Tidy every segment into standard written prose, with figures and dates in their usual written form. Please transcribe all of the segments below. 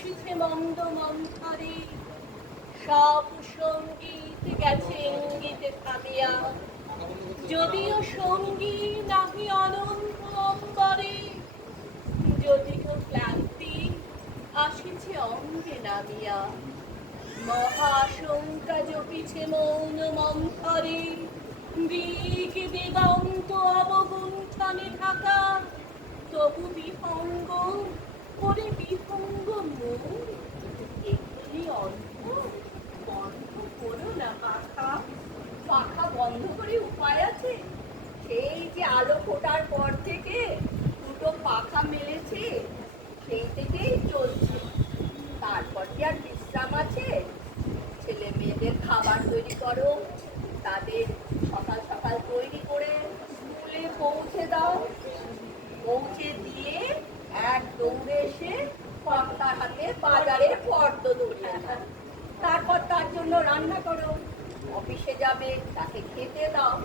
আসিছে মন্দ মন্থরে, সব সঙ্গীত গেছে ইঙ্গিতে থামিয়া। যদিও সঙ্গী নাহি অনন্ত অম্বরে, যদিও ক্লান্তি আসিছে অঙ্গে নামিয়া। মহাশঙ্কা জপিছে মৌন মন্থরে, দিক দিগন্ত অবগুণ্ঠনে ঢাকা। তবু বিহঙ্গ করে বিহঙ্গ মন, এক্ষুনি অন্ত বন্ধ করো না পাখা। পাখা বন্ধ করে উপায় আছে? সেই যে আলো ফোটার পর থেকে দুটো পাখা মেলেছে, সেই থেকেই চলছে। তারপর কি আর বিশ্রাম আছে? ছেলে মেয়েদের খাবার তৈরি করো, তাদের সকাল সকাল তৈরি করে স্কুলে পৌঁছে দাও। পৌঁছে দিয়ে এক দৌড়ে এসে কর্তার হাতে বাজারের ফর্দ ধরিয়ে দাও। তারপর তার জন্য রান্না করো, অফিসে যাবে, তাকে খেতে দাও।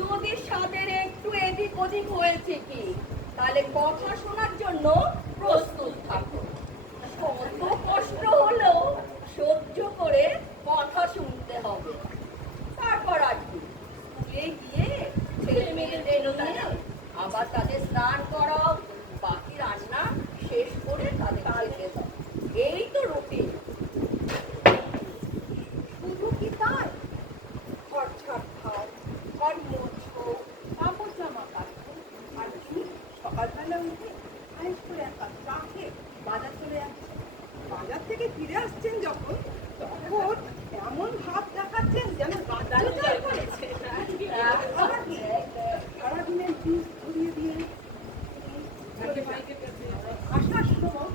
যদি স্বাদের একটু এদিক ওদিক হয়েছে কি, তাহলে কথা শোনার জন্য প্রস্তুত থাকো। কত কষ্ট হলেও সহ্য করে কথা শুনতে হবে। তারপর আর কি, স্কুলে গিয়ে ছেলে মেয়েদের নিয়ে আবার তাদের স্নান করাও, বাকি রান্না শেষ করে তাদের খেতে দাও। এই তো রুটিন। শুধু কি তাই? ঘর ঝাড় দাও, ঘর মোছো, কাপড় জামা কাচো। আর তুমি সকালবেলা উঠে আইস করে এক কাপ চা খেয়ে বাজার চলে যাচ্ছে। বাজার থেকে ফিরে আসছেন যখন, তখন এমন ভাব দেখাচ্ছেন যেন গাদ্দার করেছে। সারাদিনের বীজ ধরিয়ে দিয়ে আসার সময়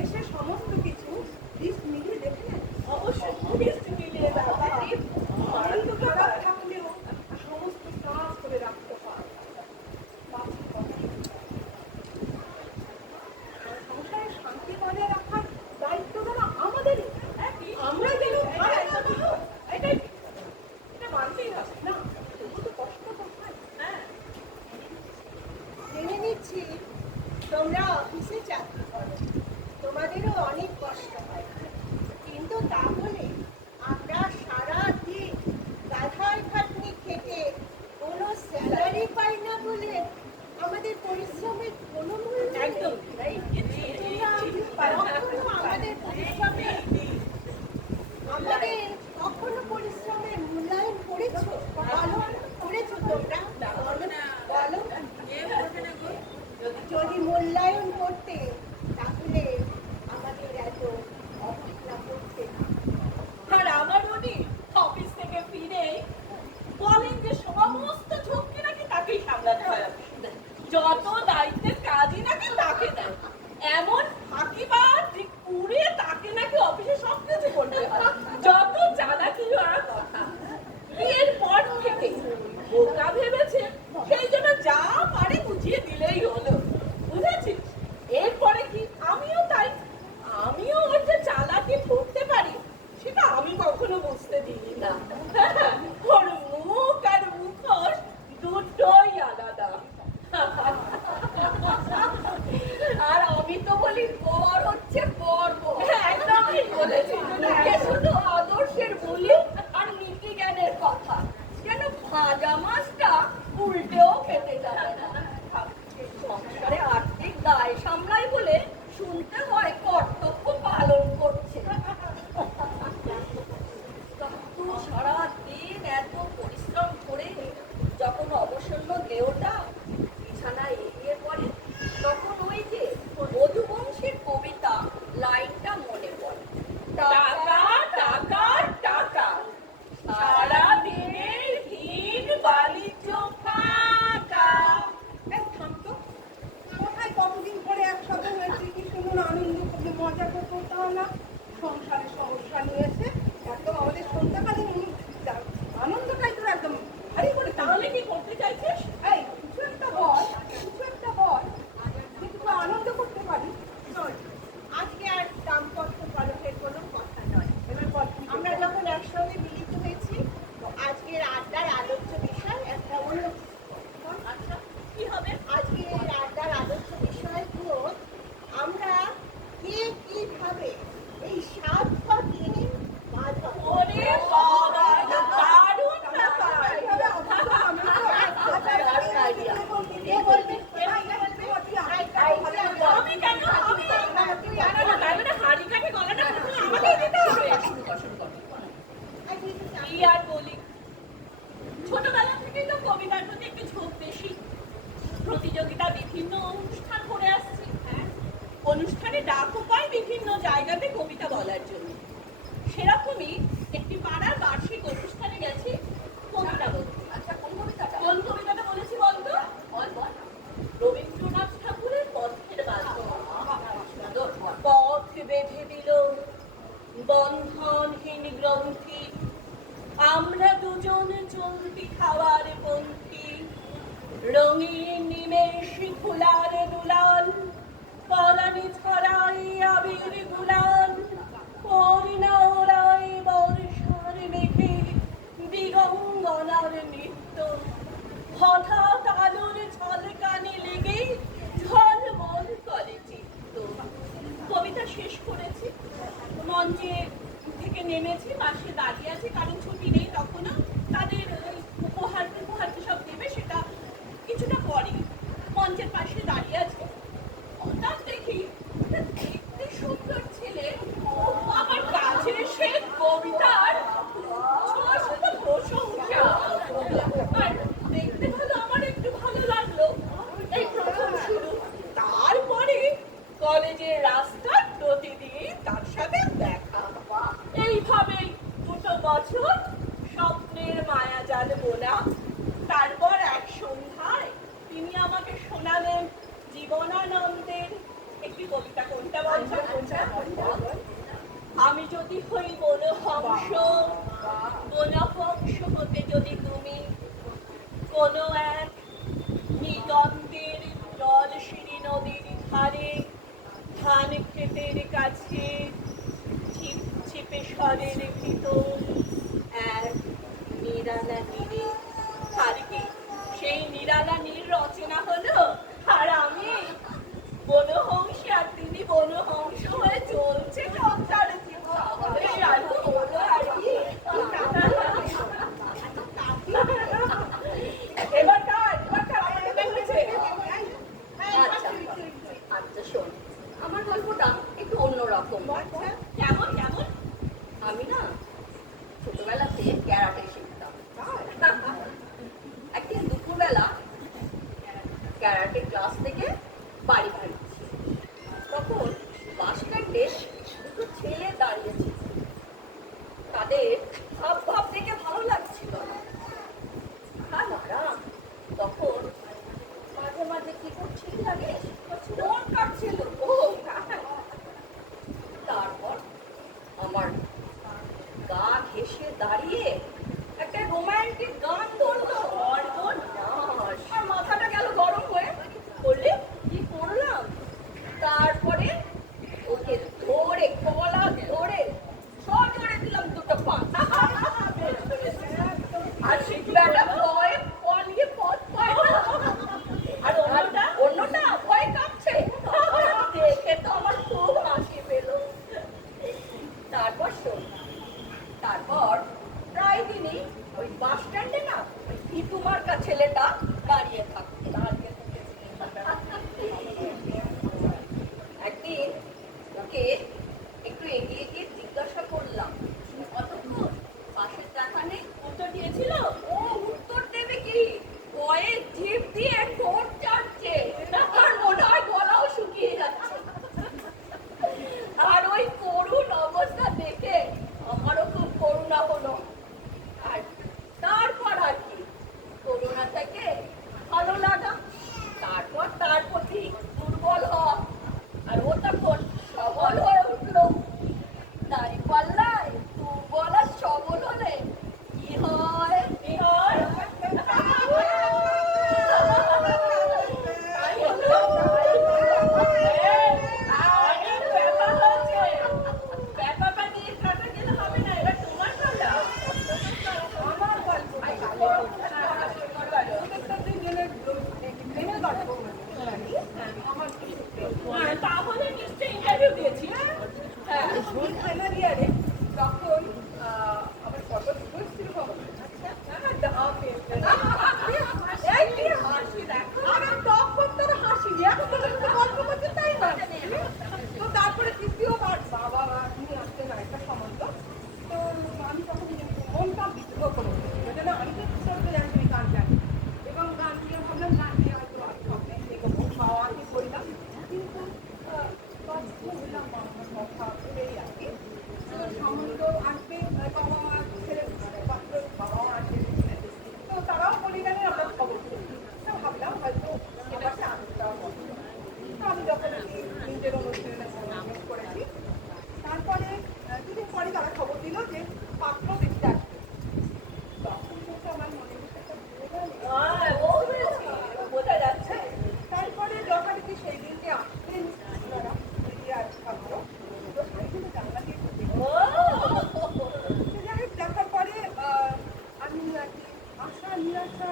এসে সমস্ত কিছু লিস্ট মিলিয়ে দেখে নেন। অবশ্যই লিস্ট মিলিয়ে থাকলেও সমস্ত কাজ করে রাখতে হয়। সংসারের শান্তি বজায় রাখার দায়িত্ব যেন আমাদেরই। আমরা যেন এটা মানতেই হবে না, তবু তো কষ্ট কোথায়? হ্যাঁ, জেনে নিচ্ছি তোমরা অফিসে চাকরি করো, তোমাদেরও অনেক কষ্ট হয়, কিন্তু তাহলে আমরা সারা দিন গাধায় খাটনি খেটে কোনো স্যালারি পাই না বলে আমাদের পরিশ্রমের কোনো মূল্য একদম আমাদের কখনো পরিশ্রমের মূল্যায়ন করেছো? করেছো তোমরা? বলো। যদি মূল্যায়ন করতে, তাহলে আমাদের এত অবহেলা করতে না। আর আমার মনে অফিস থেকে ফিরে বলেন যে সমস্ত ঝক্কি নাকি তাকেই সামলাতে হয়, যত দায়িত্বের কাজই নাকি তাকে দেয়। এমন ফাঁকিবাজ যে পুড়ে তাকে নাকি অফিসে সব কিছু করতে হয়। যত চালাকি হওয়ার কথা। বিয়ের পর থেকে বোকা ভেবেছে, সেই জন্য যা পারে বুঝিয়ে দিলেই হলো। বুঝেছিস? এরপরে কি আমিও তাই। আমিও ওর যে চালাকি ধরতে পারি, সেটা আমি কখনো বুঝতে দিই না। ওর মুখ আর মুখোশ দুটোই আলাদা। আর আমি তো বলি বর হচ্ছে গর্ব। একদম ঠিক বলেছি। শুধু আদর্শের বলি আর নীতি জ্ঞানের কথা, যেন ভাজা মাছটা উল্টেও খেতে যাবে না। সংসারে আর্থিক দায় সামলাই বলে শুনতে হয় কর্তব্য পালন করছে। সারা দিন এত পরিশ্রম করে যখন অবসন্ন দেহটা বিছানায় এগিয়ে পড়ে, তখন ওই যে মধুবংশীর কবিতা লাইনটা মনে পড়ে, টাকা টাকা টাকা, সারা দিনের ভিড় বাণিজ্য ফাঁকা। কোথায় কতদিন পরে একসাথে হয়েছে, কি শুনুন আনন্দ করতে, মজা করতে হয় না? সংসারে সমস্যা নিয়েছে, একদম আমাদের সন্ধ্যাকালীন আনন্দটাই তো একদম ভারী করে। তাহলে কি করতে চাইছিস? এই কিছু একটা বল, কিন্তু আনন্দ করতে পারি। আজকে আর দাম্পত্য কলহের কোনো কথা নয়। আমরা যখন একসঙ্গে মিলিত হয়েছি, তো আজকের আড্ডার আলোচ্য বিষয় একটা অন্য। আচ্ছা, কি হবে আজকের আড্ডার আলোচ্য বিষয়? আমরা কে কিভাবে ডাকও পাই বিভিন্ন জায়গাতে কবিতা বলার জন্য। সেরকমই একটি পাড়ার বার্ষিক অনুষ্ঠানে গেছি কবিতা বলতে। আচ্ছা, কোন কবিতাটা? কোন কবিতাটা বলেছি বলতো? বল বল। রবীন্দ্রনাথ ঠাকুরের পথের বাঁধন। সুন্দর বল। পথ বেঁধে দিল বন্ধনহীন গ্রন্থি, আমরা দুজন চলতি খাওয়ার পন্থী, রঙিন নিমেষ ফুলার দুলাল, পরাণে ছড়াই আবির গুলাল, করুণা ওড়ায় বর্ষার মেঘে দিগঙ্গনার নৃত্য, হঠাৎ আলোর ঝলকানি লেগে ঝলমল করে চিত্ত। কবিতা শেষ করেছি, মঞ্চে থেকে নেমেছি, পাশে দাঁড়িয়ে আছে, কারণ ছুটি নেই তখনও, তাদের উপহার সব দেবে, সেটা কিছুটা পরে। মঞ্চের পাশে দাঁড়িয়ে আছে, হঠাৎ দেখি একটা দেখতে সুন্দর ছেলে আমার কাছে এসে কবিতার ছোট প্রশংসা। আর দেখতে ভালো, আমার একটু ভালো লাগলো, এই প্রথম শুরু। তারপরে কলেজের রাস্তার প্রতিদিন তার সাথে দেখা। এইভাবেই 2 বছর স্বপ্নের মায়াজাল বোনা। তারপর এক সন্ধ্যায় তিনি আমাকে শোনালেন জীবনানন্দের একটি কবিতা। কোনটা বলছো? আমি যদি হই বনহংস, বনহংস হতে যদি তুমি কোনো এক নিগন্তের জলশিরি নদীর ধারে ধান ক্ষেতের কাছে ছিপে স্বরের ভিতর এক নিরালা নীরে, আর কি সেই নিরালা নীর রচনা হলো, আর আমি বনহংস আর তিনি বনহংস হয়ে চলছে সংসার জীবন। এই আর হলো আর কি। এবার আমাকে দেখেছে। আচ্ছা আচ্ছা, শোন, আমার গল্পটা একটু অন্যরকম। কেমন কেমন? আমি না ছোটবেলাতে ক্যারাটে শিখতাম। একদিন দুপুরবেলা ক্যারাটে ক্লাস থেকে বাড়ি ফিরছি, তখন বাস স্ট্যান্ডে 2 ছেলে দাঁড়িয়েছে। তাদের হাবভাব দেখে ভালো লাগছিল না। তখন মাঝে মাঝে কি করছিল লাগে, ফোন কাটছিল। তারপর আমার গা ঘেঁষে দাঁড়িয়ে বললাম আমার কথা বলেই আর কি সামন্ত আসবে বাবা মা ছেলে পাত্র বাবা মা আসবে তো তারাও বলে গেলে আমরা খবর করি তা ভাবলাম হয়তো এবারটা আনন্দ আমি যখন নিজের অনুষ্ঠানে মিস করেছি তারপরে দুদিন পরে তারা খবর দিল যে পাত্র দেখতে আসবে তখন কিন্তু আমার মনে বোঝা যাচ্ছে তারপরে যথারীতি সেই দিনকে আসলেন ওনারা দিদি আর পাত্র তো আমি কিন্তু জানলা দিয়ে দেখার পরে আমি আর কি আশা নিরাশা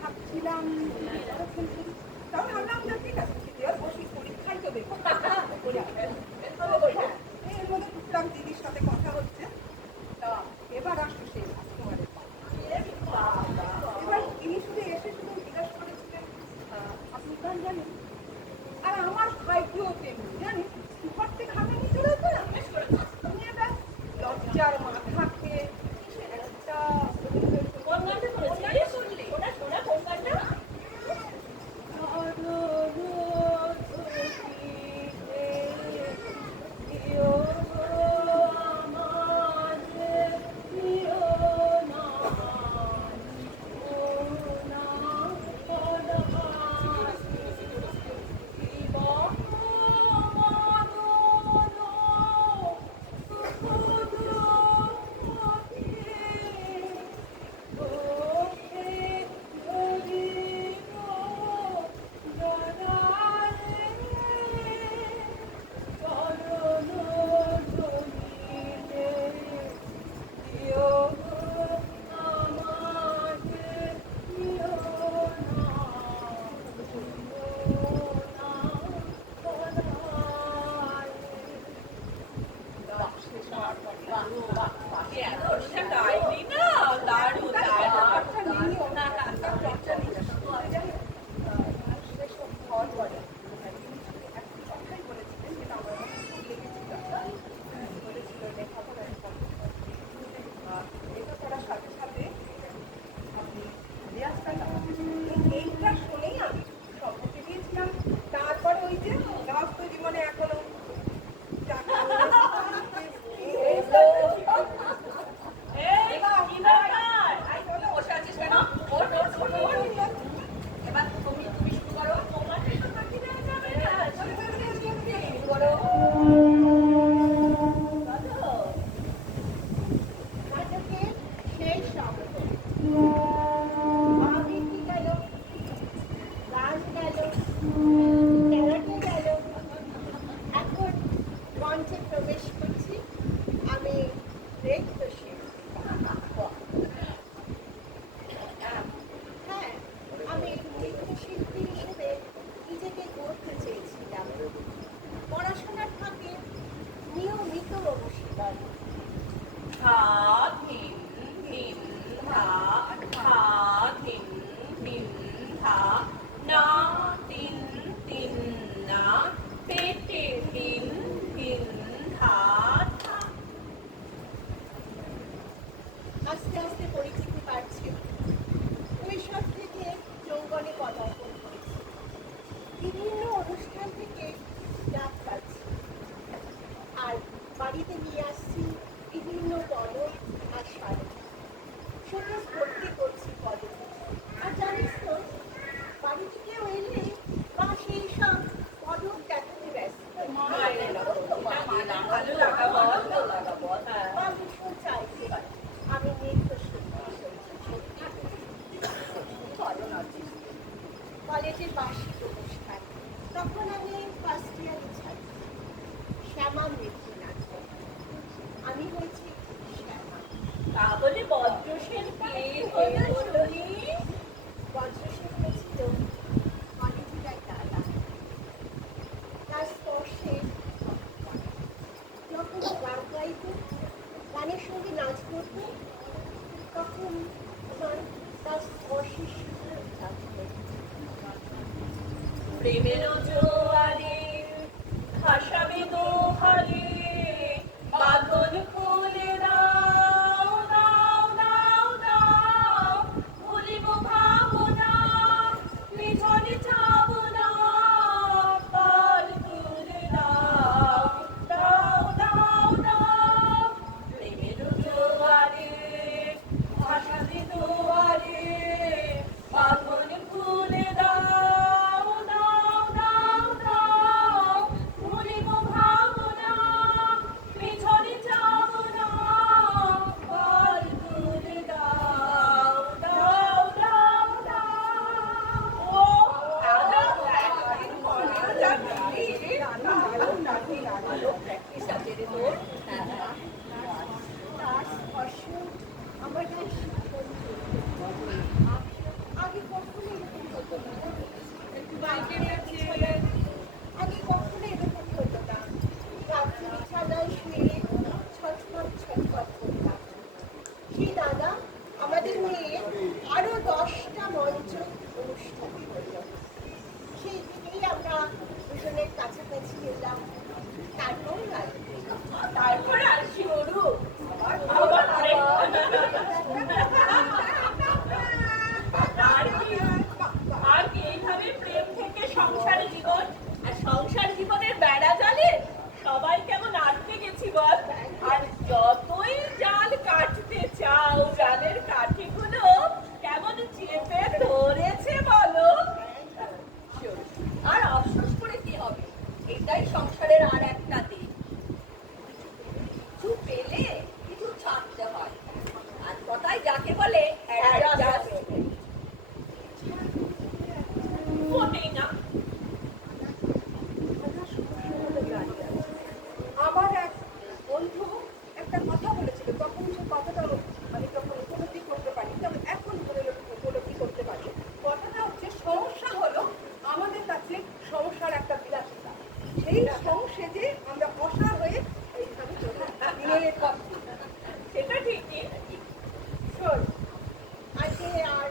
ভাবছিলাম তাও ভাবলাম যে ঠিক আছে বসি পরীক্ষায় তো দেখো এর মধ্যে টুকটাক দিদির সাথে কথা হচ্ছে তা এবার আসলো সেই রাজকুমারের এবার তিনি শুধু এসে শুধু জিজ্ঞাসা করেছিলেন আপনি গান জানেন আর আমার ভাইকেও তেমনি জানি সুপার থেকে হাতে নিয়ে চলে যেত না আমি এবার লজ্জার মাথা খেয়ে একটা কোন গানটা করেছিস? ওটা শোনা কোন গানটা? এইটা শুনেই আমি সম্মতি দিয়েছিলাম তারপরে ওই যে গাছ তো জীবনে এখনো এবার তুমি শুরু করো তোমার নাটকের শেষ শব্দ আবৃত্তি গেল গান গেল ক্যারাটে গেল এখন মঞ্চে প্রবেশ করছি আমি নৃত্যশিল্পী হ্যাঁ আমি নৃত্যশিল্পী হিসেবে নিজেকে গড়তে চেয়েছিলাম পড়াশোনার ফাঁকে নিয়মিত অনুশীলন ধা ধিম ধিম ধা ধা ধিম ধিম ধা না তিন তিন না তে তে ধিম ধিম ধা ধা। আস্তে আস্তে পরিচিতি বাড়ছে শৈশব থেকে যৌবনে পদার্পণ করেছি বিভিন্ন অনুষ্ঠান থেকে ডাক পাচ্ছি আর বাড়িতে নিয়ে আসছি বিভিন্ন পদক আর স্মারক শোকেস ভর্তি করছি পদক আর জানিস তো বাড়িতে কেউ এলে বা সেই সব পদক দেখাতে ব্যস্ত বা ভীষণ চাইছে আমি কলেজের বার্ষিক অনুষ্ঠান তখন আমি ফার্স্ট ইয়ারে ছাত্রী শ্যামা নৃত্য নাটক আমি হয়েছি শ্যামা তাহলে বজ্রসেন কে হয়ে শুনি? বজ্রসেন হয়েছিল অনেকটাই দাদা তার স্পর্শে যখন গান গাইত গানের সঙ্গে নাচ করত তখন আমার তার স্পর্শের সাথে থাকতো প্রেমের জোয়ারে ভাসাবে দোহারে বাঁধন খুলে দাও দাও দাও দাও ভুলিব ভাবনা নিঝনে যাব না পাল দুজনের কাছাকাছি এলাম, তারপর তারপর আর শুরু আবার আর কি এইভাবে প্রেম থেকে সংসার জীবন আর সংসার জীবনের বেড়া জালে সবাই কেমন আটকে গেছি বল। আর যতই জাল কাটতে চাও জালের কাঠিগুলো কেমন চেপে ধরেছে বলো। আর আফসোস করে কি হবে, এটাই সংসারের আর একটা দিক। কিছু পেলে কিছু ছাড়তে হয়, আর কথায় যাকে বলে adjustment। মোটেই না। আমার এক বন্ধু একটা কথা বলেছিল, তখন সে কথাটা মানে তখন উপলব্ধি করতে পারি, তবে এখন উপলব্ধি করতে পারি। কথাটা হচ্ছে, সমস্যা হলো আমাদের কাছে সমস্যার একটা বিলাসিতা, সেই সংসেজে আমরা অসার হয়ে এইভাবে চলে দিনের পর দিন। সেটা ঠিকই। শোন, আজকে আর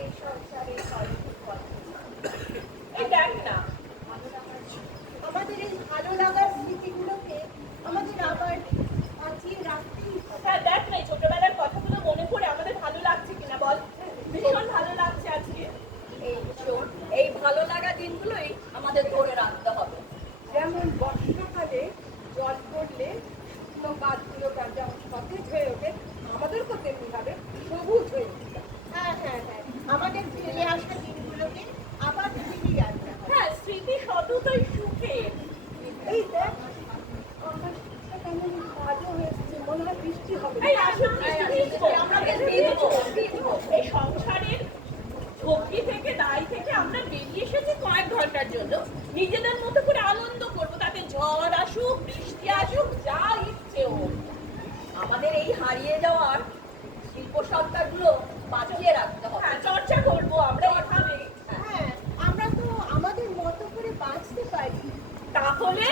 এই সংসারে গল্পের কথা না। এই দেখ না, আমাদের এই ভালো লাগার স্মৃতিগুলোকে আমাদের আবার বাঁচিয়ে রাখতেই হবে। হ্যাঁ দেখ না, এই ছোটবেলার কথাগুলো মনে পড়ে আমাদের ভালো লাগছে কিনা বল। ভীষণ ভালো লাগছে আজকে। এই শোন, এই ভালো লাগা দিনগুলোই আমাদের ধরে রাখতে হবে। যেমন বর্ষাকালে জল পড়লে শুকনো গাছগুলো যেমন সতেজ হয়ে ওঠে, আমাদেরকেও তেমনি ভাবে সবুজ হয়ে উঠতে হবে। হ্যাঁ হ্যাঁ হ্যাঁ, আমাদের ফেলে আসা দিনগুলোকে আবার ফিরিয়ে আনতে হবে। হ্যাঁ, স্মৃতি সততই সুখে। এই দেখ, আকাশটা কেমন কালো হয়েছে, মনে হয় বৃষ্টি হবে। এই আসুন, ভিজবো। আমরা বেশ ভিজবো। এই সংসারের ঝক্কি থেকে দায় থেকে আমরা বেরিয়ে এসেছি কয়েক ঘন্টার জন্য। নিজেদের মতো করে আনন্দ করবো, তাতে ঝড় আসুক বৃষ্টি আসুক যা ইচ্ছে হোক। আমাদের এই হারিয়ে যাওয়ার শিল্প সত্তাগুলো বাঁচিয়ে রাখতে হবে। হ্যাঁ, চর্চা করবো আমরা এভাবে। হ্যাঁ, আমরা তো আমাদের মতো করে বাঁচতে পারি। তাহলে